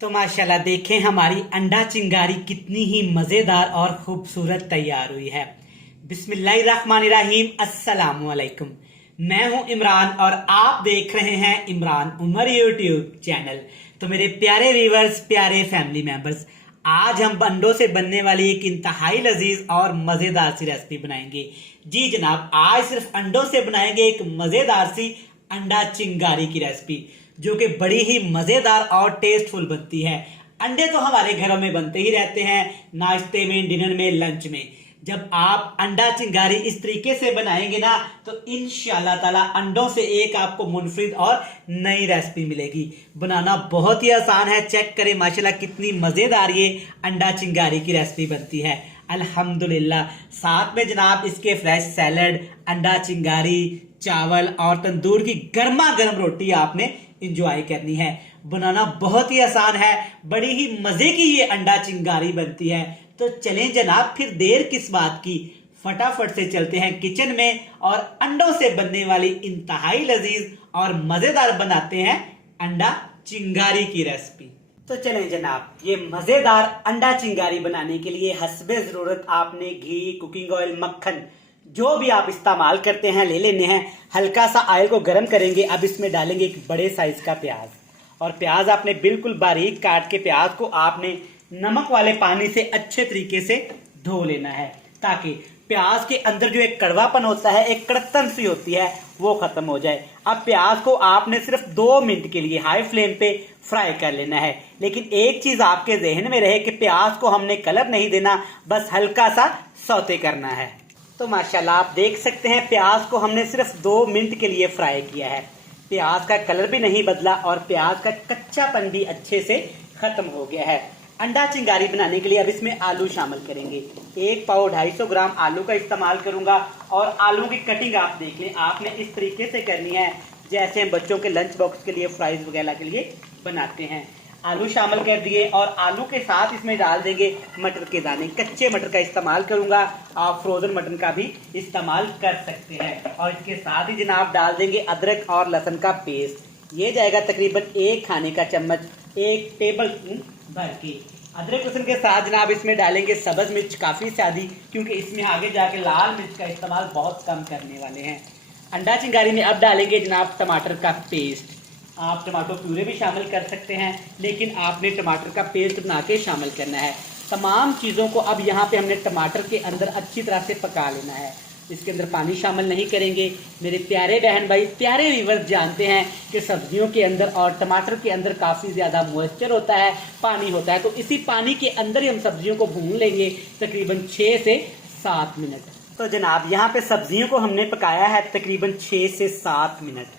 तो माशाल्लाह देखें हमारी अंडा चिंगारी कितनी ही मज़ेदार और खूबसूरत तैयार हुई है। बिस्मिल्लाहिर्रहमानिर्रहीम, अस्सलामु अलैकुम। मैं हूं इमरान और आप देख रहे हैं इमरान उमर यूट्यूब चैनल। तो मेरे प्यारे व्यूवर्स, प्यारे फैमिली मेंबर्स, आज हम अंडों से बनने वाली एक इंतहाई लजीज और मज़ेदार सी रेसिपी बनाएंगे। जी जनाब, आज सिर्फ अंडों से बनाएंगे एक मज़ेदार सी अंडा चिंगारी की रेसिपी, जो कि बड़ी ही मजेदार और टेस्टफुल बनती है। अंडे तो हमारे घरों में बनते ही रहते हैं, नाश्ते में, डिनर में, लंच में। जब आप अंडा चिंगारी इस तरीके से बनाएंगे ना, तो इंशाल्लाह ताला अंडों से एक आपको मुनफरिद और नई रेसिपी मिलेगी। बनाना बहुत ही आसान है। चेक करें माशाल्लाह कितनी मजेदार ये अंडा चिंगारी की रेसिपी बनती है। अल्हम्दुलिल्लाह। साथ में जनाब इसके फ्रेश सैलड, अंडा चिंगारी, चावल और तंदूर की गर्मा गर्म रोटी आपने इंजॉय करनी है। बनाना बहुत ही आसान है, बड़ी ही मजे की ये अंडा चिंगारी बनती है। तो चलें जनाब, फिर देर किस बात की, फटाफट से चलते हैं किचन में और अंडों से बनने वाली इंतहाई लजीज और मजेदार बनाते हैं अंडा चिंगारी की रेसिपी। तो चलें जनाब, ये मजेदार अंडा चिंगारी बनाने के लिए हस्बे जरूरत आपने घी, कुकिंग ऑयल, मक्खन जो भी आप इस्तेमाल करते हैं ले लेने हैं। हल्का सा ऑयल को गर्म करेंगे। अब इसमें डालेंगे एक बड़े साइज का प्याज, और प्याज आपने बिल्कुल बारीक काट के प्याज को आपने नमक वाले पानी से अच्छे तरीके से धो लेना है, ताकि प्याज के अंदर जो एक कड़वापन होता है, एक कड़तन सी होती है, वो खत्म हो जाए। अब प्याज को आपने सिर्फ 2 मिनट के लिए हाई फ्लेम पे फ्राई कर लेना है। लेकिन एक चीज आपके जहन में रहे कि प्याज को हमने कलर नहीं देना, बस हल्का सा सौते करना है। तो माशाल्लाह आप देख सकते हैं प्याज को हमने सिर्फ 2 मिनट के लिए फ्राई किया है। प्याज का कलर भी नहीं बदला और प्याज का कच्चापन भी अच्छे से खत्म हो गया है। अंडा चिंगारी बनाने के लिए अब इसमें आलू शामिल करेंगे। 1 पाव 250 ग्राम आलू का इस्तेमाल करूंगा। और आलू की कटिंग आप देख लें, आपने इस तरीके से करनी है जैसे हम बच्चों के लंच बॉक्स के लिए, फ्राइज वगैरह के लिए बनाते हैं। आलू शामिल कर दिए और आलू के साथ इसमें डाल देंगे मटर के दाने। कच्चे मटर का इस्तेमाल करूंगा, आप फ्रोजन मटर का भी इस्तेमाल कर सकते हैं। और इसके साथ ही जनाब डाल देंगे अदरक और लहसुन का पेस्ट। ये जाएगा तकरीबन 1 खाने का चम्मच, 1 टेबल स्पून भर के। अदरक लहसुन के साथ जनाब इसमें डालेंगे सब्ज मिर्च काफ़ी ज्यादा, क्योंकि इसमें आगे जाके लाल मिर्च का इस्तेमाल बहुत कम करने वाले हैं। अंडा चिंगारी में अब डालेंगे जनाब टमाटर का पेस्ट। आप टमाटो प्यूरे भी शामिल कर सकते हैं, लेकिन आपने टमाटर का पेस्ट बना के शामिल करना है। तमाम चीज़ों को अब यहाँ पे हमने टमाटर के अंदर अच्छी तरह से पका लेना है। इसके अंदर पानी शामिल नहीं करेंगे। मेरे प्यारे बहन भाई, प्यारे व्यूअर्स जानते हैं कि सब्जियों के अंदर और टमाटर के अंदर काफ़ी ज़्यादा मॉइस्चर होता है, पानी होता है। तो इसी पानी के अंदर ही हम सब्जियों को भून लेंगे तकरीबन 6 से 7 मिनट। तो जनाब यहाँ पे सब्जियों को हमने पकाया है तकरीबन 6 से 7 मिनट।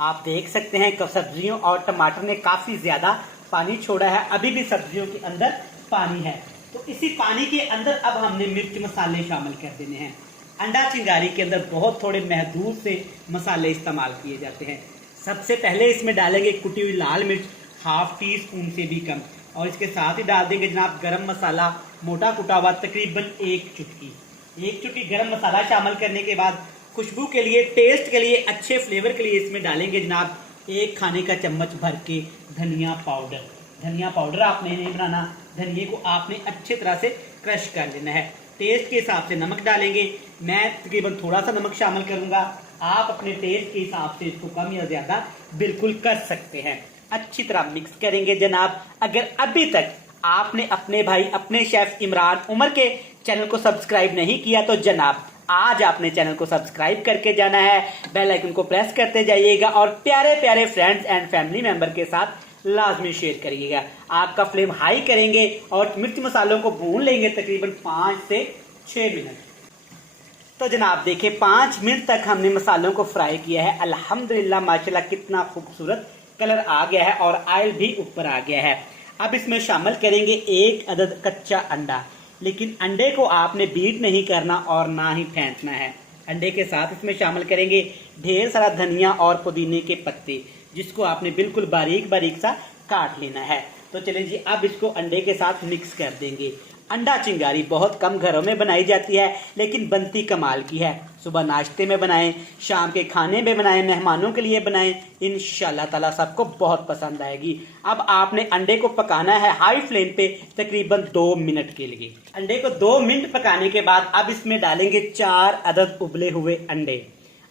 आप देख सकते हैं कि सब्जियों और टमाटर ने काफ़ी ज़्यादा पानी छोड़ा है, अभी भी सब्जियों के अंदर पानी है। तो इसी पानी के अंदर अब हमने मिर्च मसाले शामिल कर देने हैं। अंडा चिंगारी के अंदर बहुत थोड़े महदूद से मसाले इस्तेमाल किए जाते हैं। सबसे पहले इसमें डालेंगे कुटी हुई लाल मिर्च, ½ टी स्पून से भी कम, और इसके साथ ही डाल देंगे जनाब गरम मसाला मोटा कुटा हुआ तकरीबन 1 चुटकी। 1 चुटकी गरम मसाला शामिल करने के बाद खुशबू के लिए, टेस्ट के लिए, अच्छे फ्लेवर के लिए इसमें डालेंगे जनाब 1 खाने का चम्मच भर के धनिया पाउडर। धनिया पाउडर आपने नहीं बनाना, धनिए को आपने अच्छे तरह से क्रश कर लेना है। टेस्ट के हिसाब से नमक डालेंगे। मैं तकरीबन थोड़ा सा नमक शामिल करूंगा, आप अपने टेस्ट के हिसाब से इसको कम या ज्यादा बिल्कुल कर सकते हैं। अच्छी तरह मिक्स करेंगे जनाब। अगर अभी तक आपने अपने भाई, अपने शेफ इमरान उमर के चैनल को सब्सक्राइब नहीं किया, तो जनाब आज आपने चैनल को सब्सक्राइब करके जाना है, बेल आइकन को प्रेस करते जाइएगा और प्यारे प्यारे फ्रेंड्स एंड फैमिली मेंबर के साथ लाजमी शेयर करिएगा। आग का फ्लेम हाई करेंगे और मिर्च मसालों को भून लेंगे तकरीबन 5 से 6 मिनट। तो जनाब देखिए 5 मिनट तक हमने मसालों को फ्राई किया है। अल्हम्दुलिल्लाह माशाल्लाह कितना खूबसूरत कलर आ गया है और ऑयल भी ऊपर आ गया है। अब इसमें शामिल करेंगे 1 अदद कच्चा अंडा, लेकिन अंडे को आपने बीट नहीं करना और ना ही फेंटना है। अंडे के साथ इसमें शामिल करेंगे ढेर सारा धनिया और पुदीने के पत्ते, जिसको आपने बिल्कुल बारीक बारीक सा काट लेना है। तो चलें जी, अब इसको अंडे के साथ मिक्स कर देंगे। अंडा चिंगारी बहुत कम घरों में बनाई जाती है, लेकिन बनती कमाल की है। सुबह नाश्ते में बनाएं, शाम के खाने में बनाएं, मेहमानों के लिए बनाएं, इंशाल्लाह ताला सबको बहुत पसंद आएगी। अब आपने अंडे को पकाना है हाई फ्लेम पे तकरीबन 2 मिनट के लिए। अंडे को 2 मिनट पकाने के बाद अब इसमें डालेंगे 4 अदद उबले हुए अंडे।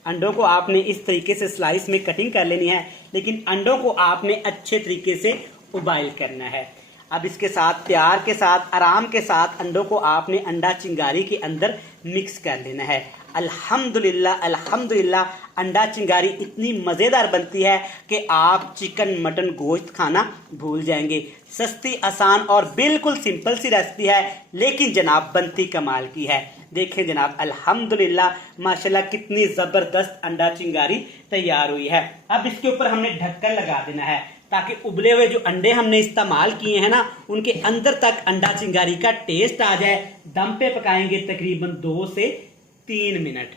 अंडों को आपने इस तरीके से स्लाइस में कटिंग कर लेनी है, लेकिन अंडों को आपने अच्छे तरीके से उबाइल करना है। अब इसके साथ प्यार के साथ आराम के साथ अंडों को आपने अंडा चिंगारी के अंदर मिक्स कर लेना है। अल्हम्दुलिल्लाह अल्हम्दुलिल्लाह, अंडा चिंगारी इतनी मज़ेदार बनती है कि आप चिकन मटन गोश्त खाना भूल जाएंगे। सस्ती आसान और बिल्कुल सिंपल सी रेसिपी है, लेकिन जनाब बनती कमाल की है। देखें जनाब, अल्हम्दुलिल्लाह माशाल्लाह कितनी ज़बरदस्त अंडा चिंगारी तैयार हुई है। अब इसके ऊपर हमने ढक्कन लगा देना है ताकि उबले हुए जो अंडे हमने इस्तेमाल किए हैं ना, उनके अंदर तक अंडा चिंगारी का टेस्ट आ जाए। दम पे पकाएंगे तकरीबन 2 से 3 मिनट।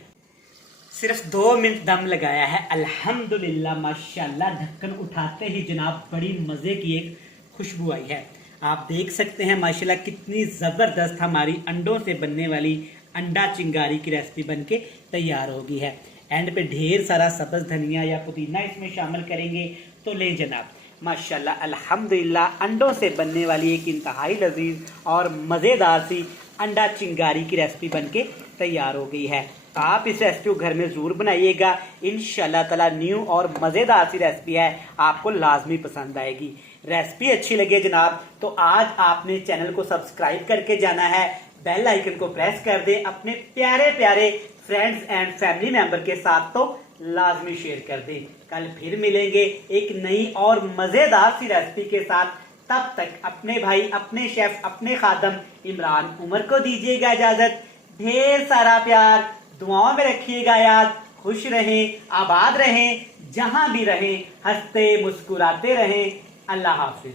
सिर्फ 2 मिनट दम लगाया है। अल्हम्दुलिल्लाह माशाल्लाह, ढक्कन उठाते ही जनाब बड़ी मज़े की एक खुशबू आई है। आप देख सकते हैं माशाल्लाह कितनी ज़बरदस्त हमारी अंडों से बनने वाली अंडा चिंगारी की रेसिपी बनके तैयार होगी है। एंड पे ढेर सारा सब्ज़ धनिया या पुदीना इसमें शामिल करेंगे तो ले जनाब माशाल्लाह अल्हम्दुलिल्लाह, अंडों से बनने वाली एक इंतहाई लजीज और मज़ेदार सी अंडा चिंगारी की रेसिपी बनके तैयार हो गई है। आप इस रेसिपी को घर में ज़रूर बनाइएगा। इंशाल्लाह ताला न्यू और मज़ेदार सी रेसिपी है, आपको लाजमी पसंद आएगी। रेसिपी अच्छी लगे जनाब तो आज आपने चैनल को सब्सक्राइब करके जाना है, बेल आइकन को प्रेस कर दें, अपने प्यारे प्यारे फ्रेंड्स एंड फैमिली मेंबर के साथ तो लाजमी शेयर कर दें। कल फिर मिलेंगे एक नई और मज़ेदार सी रेसिपी के साथ। तब तक अपने भाई, अपने शेफ, अपने खादम इमरान उमर को दीजिएगा इजाजत। ढेर सारा प्यार, दुआओं में रखिएगा याद। खुश रहें, आबाद रहें, जहां भी रहें हंसते मुस्कुराते रहें। अल्लाह हाफिज।